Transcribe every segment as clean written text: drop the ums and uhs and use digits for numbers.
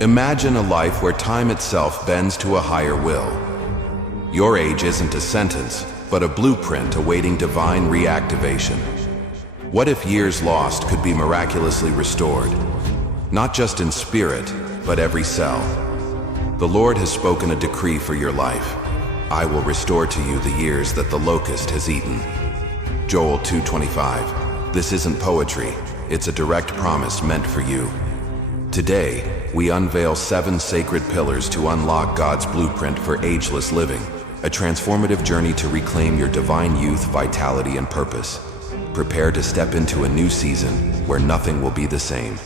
Imagine a life where time itself bends to a higher will. Your age isn't a sentence, but a blueprint awaiting divine reactivation. What if years lost could be miraculously restored? Not just in spirit, but every cell. The Lord has spoken a decree for your life. I will restore to you the years that the locust has eaten. Joel 2:25. This isn't poetry, it's a direct promise meant for you. Today, we unveil 7 sacred pillars to unlock God's blueprint for ageless living, a transformative journey to reclaim your divine youth, vitality, and purpose. Prepare to step into a new season where nothing will be the same.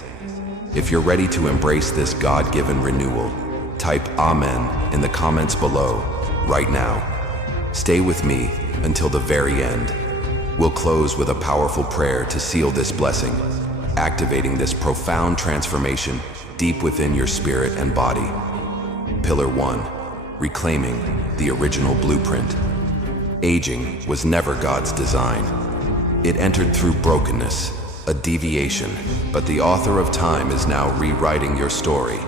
If you're ready to embrace this God-given renewal, type Amen in the comments below right now. Stay with me until the very end. We'll close with a powerful prayer to seal this blessing, activating this profound transformation deep within your spirit and body. Pillar 1. Reclaiming the original blueprint. Aging was never God's design. It entered through brokenness, a deviation, but the author of time is now rewriting your story.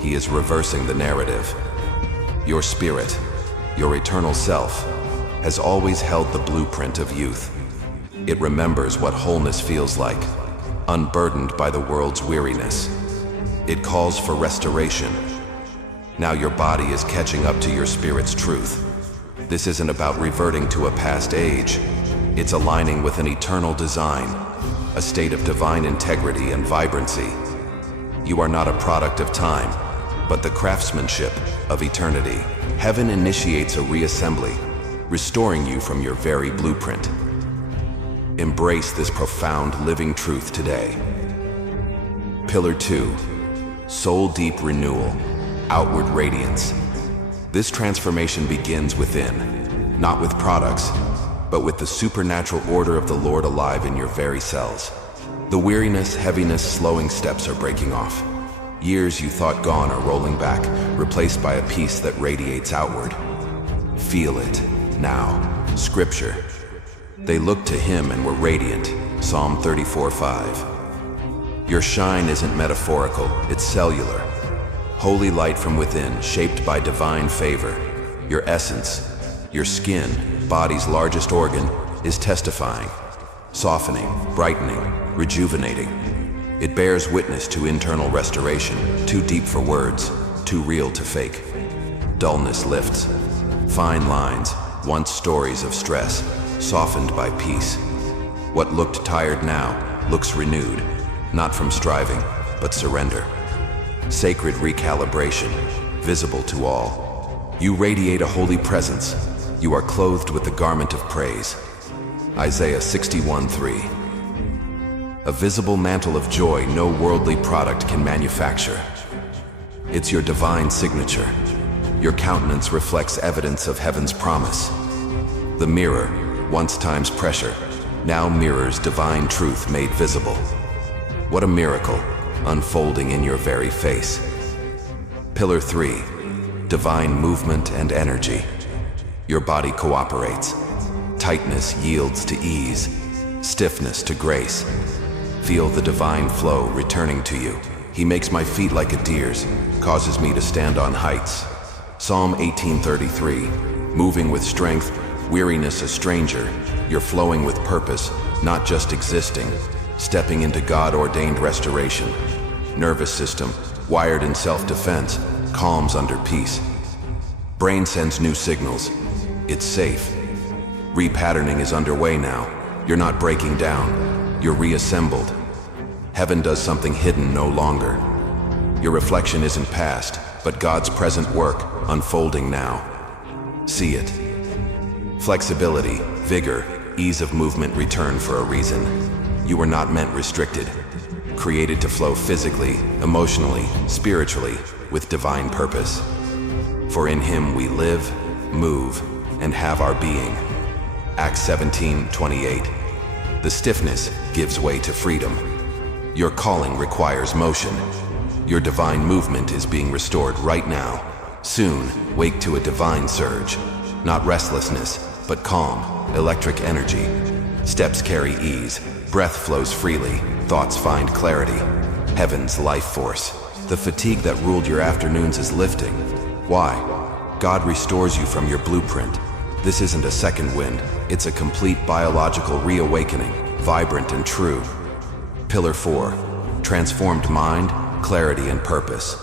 He is reversing the narrative. Your spirit, your eternal self, has always held the blueprint of youth. It remembers what wholeness feels like, unburdened by the world's weariness. It calls for restoration. Now your body is catching up to your spirit's truth. This isn't about reverting to a past age. It's aligning with an eternal design, a state of divine integrity and vibrancy. You are not a product of time, but the craftsmanship of eternity. Heaven initiates a reassembly, restoring you from your very blueprint. Embrace this profound living truth today. Pillar 2. Soul deep renewal, outward radiance. This transformation begins within, not with products, but with the supernatural order of the Lord alive in your very cells. The weariness, heaviness, slowing steps are breaking off. Years you thought gone are rolling back, replaced by a peace that radiates outward. Feel it now. Scripture. They looked to him and were radiant. Psalm 34:5. Your shine isn't metaphorical, it's cellular. Holy light from within, shaped by divine favor. Your essence, your skin, body's largest organ, is testifying, softening, brightening, rejuvenating. It bears witness to internal restoration, too deep for words, too real to fake. Dullness lifts. Fine lines, once stories of stress, softened by peace. What looked tired now looks renewed, not from striving, but surrender. Sacred recalibration, visible to all. You radiate a holy presence. You are clothed with the garment of praise. Isaiah 61:3. A visible mantle of joy no worldly product can manufacture. It's your divine signature. Your countenance reflects evidence of heaven's promise. The mirror, once time's pressure, now mirrors divine truth made visible. What a miracle, unfolding in your very face. Pillar 3. Divine movement and energy. Your body cooperates. Tightness yields to ease, stiffness to grace. Feel the divine flow returning to you. He makes my feet like a deer's, causes me to stand on heights. Psalm 18:33. Moving with strength, weariness a stranger. You're flowing with purpose, not just existing. Stepping into God-ordained restoration. Nervous system, wired in self-defense, calms under peace. Brain sends new signals. It's safe. Repatterning is underway now. You're not breaking down. You're reassembled. Heaven does something hidden no longer. Your reflection isn't past, but God's present work unfolding now. See it. Flexibility, vigor, ease of movement return for a reason. You were not meant restricted. Created to flow physically, emotionally, spiritually, with divine purpose. For in him we live, move, and have our being. Acts 17:28. The stiffness gives way to freedom. Your calling requires motion. Your divine movement is being restored right now. Soon, wake to a divine surge. Not restlessness, but calm, electric energy. Steps carry ease, breath flows freely, thoughts find clarity. Heaven's life force. The fatigue that ruled your afternoons is lifting. Why? God restores you from your blueprint. This isn't a second wind, it's a complete biological reawakening, vibrant and true. Pillar 4. Transformed mind, clarity and purpose.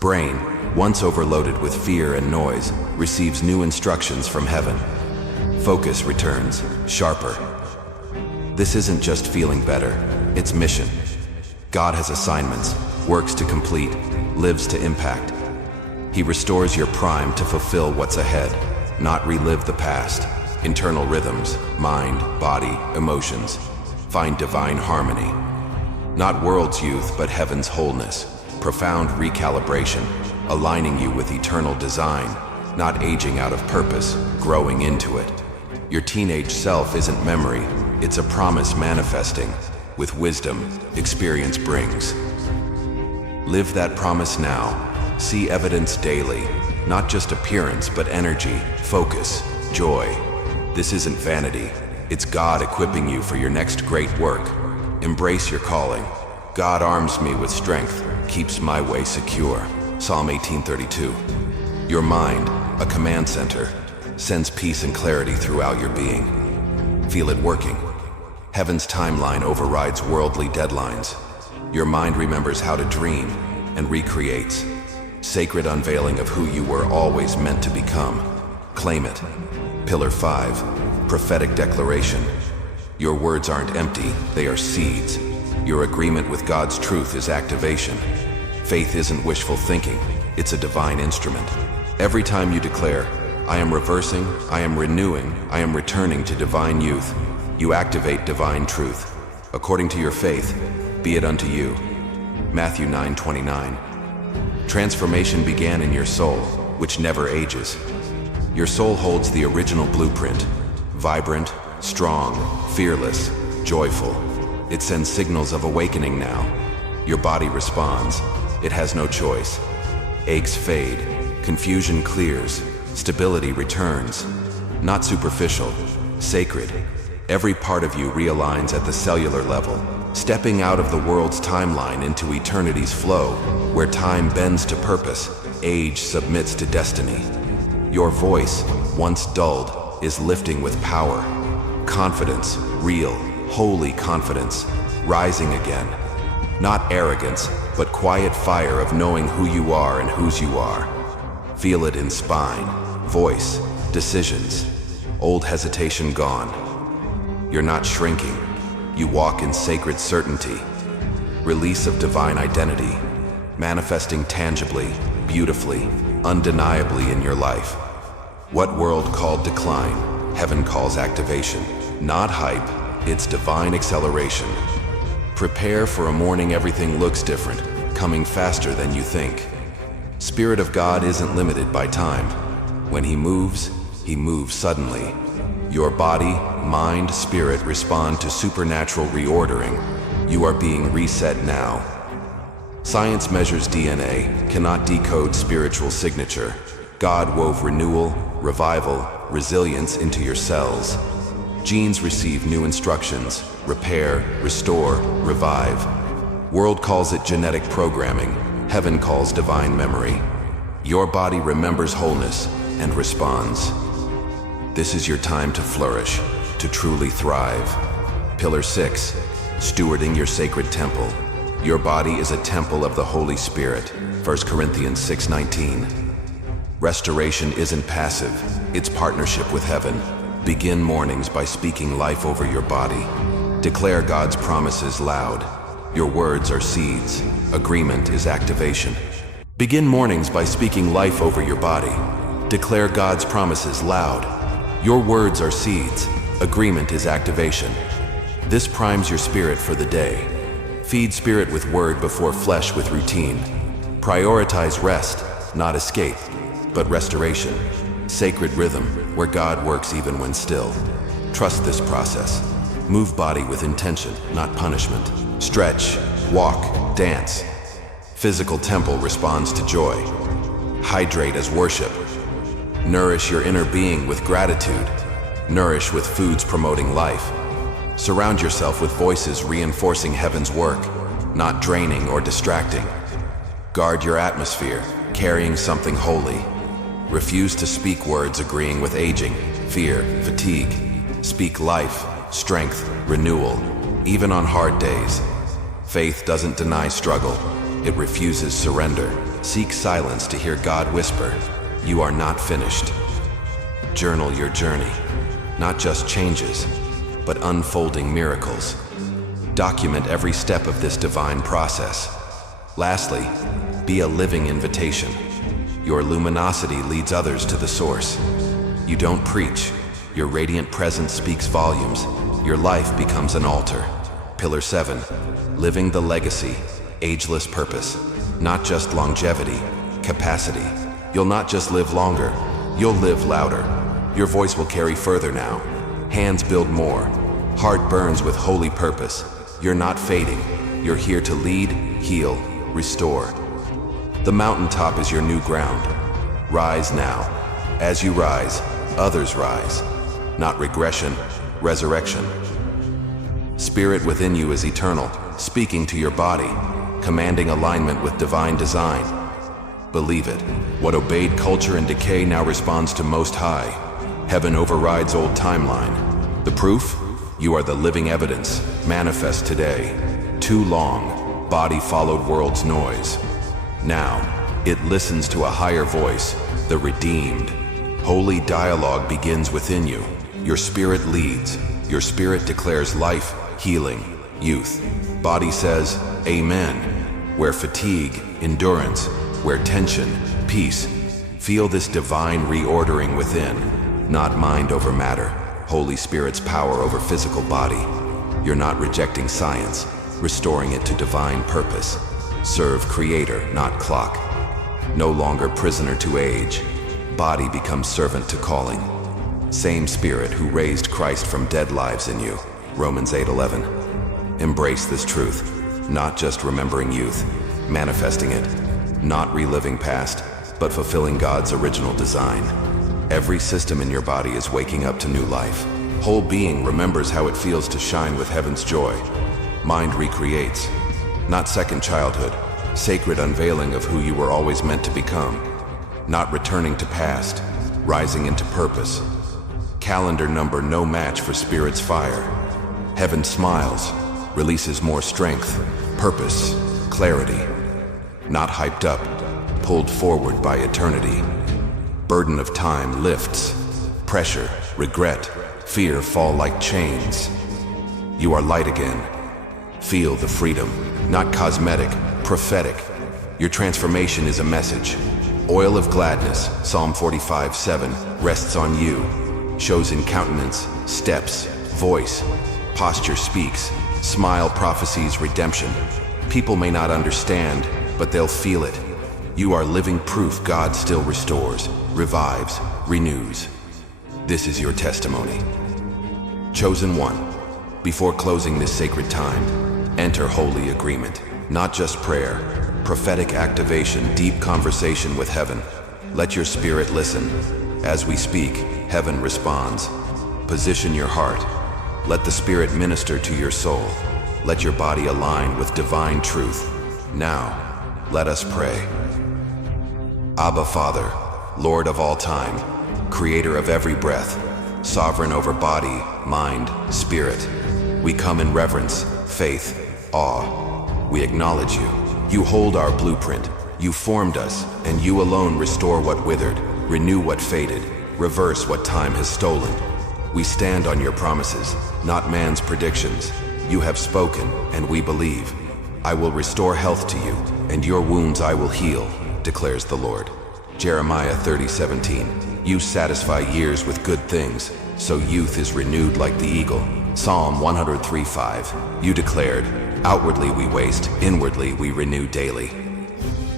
Brain, once overloaded with fear and noise, receives new instructions from heaven. Focus returns, sharper. This isn't just feeling better, it's mission. God has assignments, works to complete, lives to impact. He restores your prime to fulfill what's ahead, not relive the past. Internal rhythms, mind, body, emotions. Find divine harmony. Not world's youth, but heaven's wholeness. Profound recalibration, aligning you with eternal design, not aging out of purpose, growing into it. Your teenage self isn't memory, it's a promise manifesting. With wisdom, experience brings. Live that promise now. See evidence daily, not just appearance, but energy, focus, joy. This isn't vanity, it's God equipping you for your next great work. Embrace your calling. God arms me with strength, keeps my way secure. Psalm 18:32. Your mind, a command center, sends peace and clarity throughout your being. Feel it working. Heaven's timeline overrides worldly deadlines. Your mind remembers how to dream and recreates. Sacred unveiling of who you were always meant to become. Claim it. Pillar 5. Prophetic declaration. Your words aren't empty, they are seeds. Your agreement with God's truth is activation. Faith isn't wishful thinking, it's a divine instrument. Every time you declare, I am reversing, I am renewing, I am returning to divine youth, you activate divine truth. According to your faith, be it unto you. Matthew 9:29. Transformation began in your soul, which never ages. Your soul holds the original blueprint, vibrant, strong, fearless, joyful. It sends signals of awakening now. Your body responds. It has no choice. Aches fade, confusion clears, stability returns. Not superficial, sacred. Every part of you realigns at the cellular level, stepping out of the world's timeline into eternity's flow, where time bends to purpose, age submits to destiny. Your voice, once dulled, is lifting with power. Confidence, real, holy confidence, rising again. Not arrogance, but quiet fire of knowing who you are and whose you are. Feel it in spine, voice, decisions. Old hesitation gone. You're not shrinking. You walk in sacred certainty. Release of divine identity, manifesting tangibly, beautifully, undeniably in your life. What world called decline, heaven calls activation. Not hype, it's divine acceleration. Prepare for a morning everything looks different, coming faster than you think. Spirit of God isn't limited by time. When He moves suddenly. Your body, mind, spirit respond to supernatural reordering. You are being reset now. Science measures DNA, cannot decode spiritual signature. God wove renewal, revival, resilience into your cells. Genes receive new instructions, repair, restore, revive. World calls it genetic programming, heaven calls divine memory. Your body remembers wholeness and responds. This is your time to flourish, to truly thrive. Pillar 6, stewarding your sacred temple. Your body is a temple of the Holy Spirit, 1 Corinthians 6:19. Restoration isn't passive, it's partnership with heaven. Begin mornings by speaking life over your body. Declare God's promises loud. Your words are seeds. Agreement is activation. Begin mornings by speaking life over your body. Declare God's promises loud. Your words are seeds. Agreement is activation. This primes your spirit for the day. Feed spirit with word before flesh with routine. Prioritize rest, not escape, but restoration. Sacred rhythm, where God works even when still. Trust this process. Move body with intention, not punishment. Stretch, walk, dance. Physical temple responds to joy. Hydrate as worship. Nourish your inner being with gratitude. Nourish with foods promoting life. Surround yourself with voices reinforcing heaven's work, not draining or distracting. Guard your atmosphere, carrying something holy. Refuse to speak words agreeing with aging, fear, fatigue. Speak life, strength, renewal, even on hard days. Faith doesn't deny struggle. It refuses surrender. Seek silence to hear God whisper, "You are not finished." Journal your journey, not just changes, but unfolding miracles. Document every step of this divine process. Lastly, be a living invitation. Your luminosity leads others to the source. You don't preach. Your radiant presence speaks volumes. Your life becomes an altar. Pillar 7, living the legacy, ageless purpose. Not just longevity, capacity. You'll not just live longer, you'll live louder. Your voice will carry further now. Hands build more. Heart burns with holy purpose. You're not fading. You're here to lead, heal, restore. The mountaintop is your new ground. Rise now. As you rise, others rise. Not regression, resurrection. Spirit within you is eternal, speaking to your body, commanding alignment with divine design. Believe it. What obeyed culture and decay now responds to Most High. Heaven overrides old timeline. The proof? You are the living evidence. Manifest today. Too long, body followed world's noise. Now, it listens to a higher voice, the redeemed. Holy dialogue begins within you. Your spirit leads. Your spirit declares life, healing, youth. Body says, Amen. Where fatigue, endurance. Where tension, peace. Feel this divine reordering within. Not mind over matter. Holy Spirit's power over physical body. You're not rejecting science, restoring it to divine purpose. Serve Creator, not clock. No longer prisoner to age. Body becomes servant to calling. Same Spirit who raised Christ from dead lives in you. Romans 8:11. Embrace this truth. Not just remembering youth, manifesting it. Not reliving past, but fulfilling God's original design. Every system in your body is waking up to new life. Whole being remembers how it feels to shine with heaven's joy. Mind recreates. Not second childhood, sacred unveiling of who you were always meant to become. Not returning to past, rising into purpose. Calendar number no match for Spirit's fire. Heaven smiles, releases more strength, purpose, clarity. Not hyped up, pulled forward by eternity. Burden of time lifts. Pressure, regret, fear fall like chains. You are light again. Feel the freedom, not cosmetic, prophetic. Your transformation is a message. Oil of gladness, Psalm 45:7, rests on you. Shows in countenance, steps, voice. Posture speaks. Smile prophesies redemption. People may not understand, but they'll feel it. You are living proof God still restores, revives, renews. This is your testimony. Chosen one, before closing this sacred time, enter holy agreement. Not just prayer, prophetic activation, deep conversation with heaven. Let your spirit listen. As we speak, heaven responds. Position your heart. Let the Spirit minister to your soul. Let your body align with divine truth. Now, let us pray. Abba Father, Lord of all time, Creator of every breath, sovereign over body, mind, spirit. We come in reverence, faith, awe. We acknowledge you. You hold our blueprint. You formed us, and you alone restore what withered, renew what faded, reverse what time has stolen. We stand on your promises, not man's predictions. You have spoken, and we believe. I will restore health to you, and your wounds I will heal, declares the Lord. Jeremiah 30:17. You satisfy years with good things, so youth is renewed like the eagle. Psalm 103:5. You declared, outwardly we waste, inwardly we renew daily.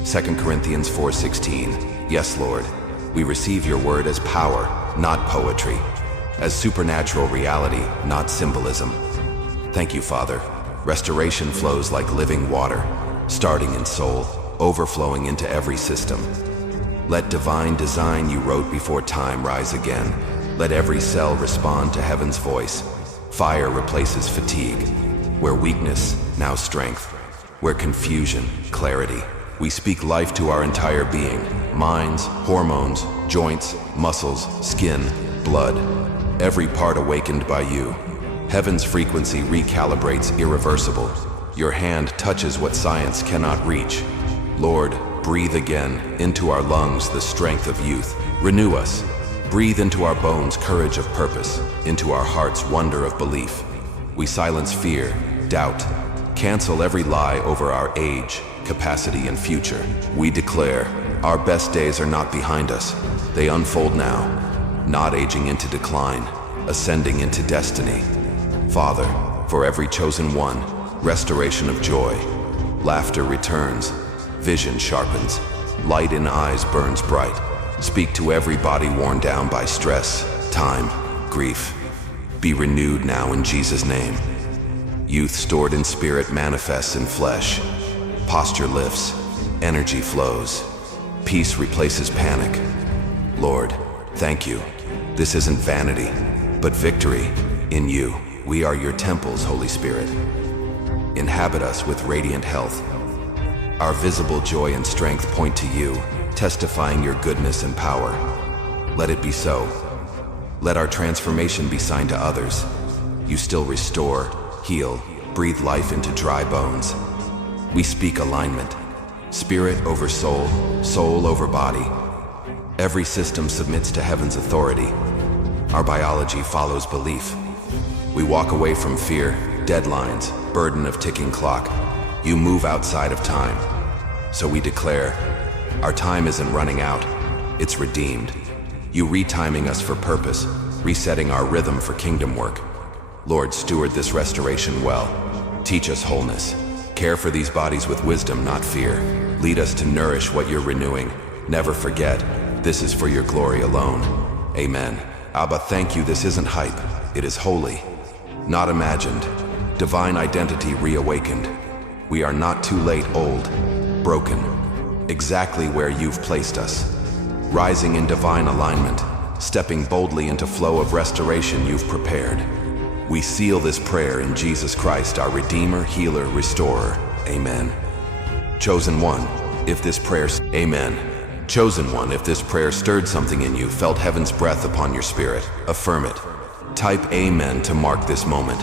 2 Corinthians 4:16. Yes, Lord, we receive your word as power, not poetry, as supernatural reality, not symbolism. Thank you, Father. Restoration flows like living water, starting in soul, overflowing into every system. Let divine design you wrote before time rise again. Let every cell respond to heaven's voice. Fire replaces fatigue. Where weakness, now strength. Where confusion, clarity. We speak life to our entire being, minds, hormones, joints, muscles, skin, blood. Every part awakened by you. Heaven's frequency recalibrates irreversible. Your hand touches what science cannot reach. Lord, breathe again into our lungs the strength of youth. Renew us. Breathe into our bones courage of purpose, into our hearts wonder of belief. We silence fear, doubt, cancel every lie over our age, capacity, and future. We declare, our best days are not behind us. They unfold now, not aging into decline, ascending into destiny. Father, for every chosen one, restoration of joy. Laughter returns, vision sharpens, light in eyes burns bright. Speak to every body worn down by stress, time, grief. Be renewed now in Jesus' name. Youth stored in spirit manifests in flesh. Posture lifts, energy flows. Peace replaces panic. Lord, thank you. This isn't vanity, but victory in you. We are your temples, Holy Spirit. Inhabit us with radiant health. Our visible joy and strength point to you, testifying your goodness and power. Let it be so. Let our transformation be signed to others. You still restore, heal, breathe life into dry bones. We speak alignment. Spirit over soul, soul over body. Every system submits to heaven's authority. Our biology follows belief. We walk away from fear, deadlines, burden of ticking clock. You move outside of time. So we declare, our time isn't running out, it's redeemed. You retiming us for purpose, resetting our rhythm for kingdom work. Lord, steward this restoration well. Teach us wholeness. Care for these bodies with wisdom, not fear. Lead us to nourish what you're renewing. Never forget, this is for your glory alone. Amen. Abba, thank you, this isn't hype. It is holy, not imagined. Divine identity reawakened. We are not too late, old, broken. Exactly where you've placed us. Rising in divine alignment, stepping boldly into flow of restoration you've prepared. We seal this prayer in Jesus Christ, our Redeemer, Healer, Restorer. Amen. Chosen one, if this prayer, Amen. Chosen one, if this prayer stirred something in you, felt heaven's breath upon your spirit, affirm it. Type Amen to mark this moment.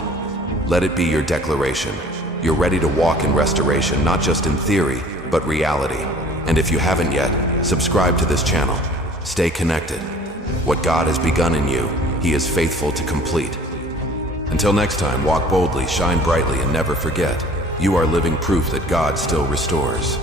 Let it be your declaration. You're ready to walk in restoration, not just in theory, but reality. And if you haven't yet, subscribe to this channel. Stay connected. What God has begun in you, He is faithful to complete. Until next time, walk boldly, shine brightly, and never forget, you are living proof that God still restores.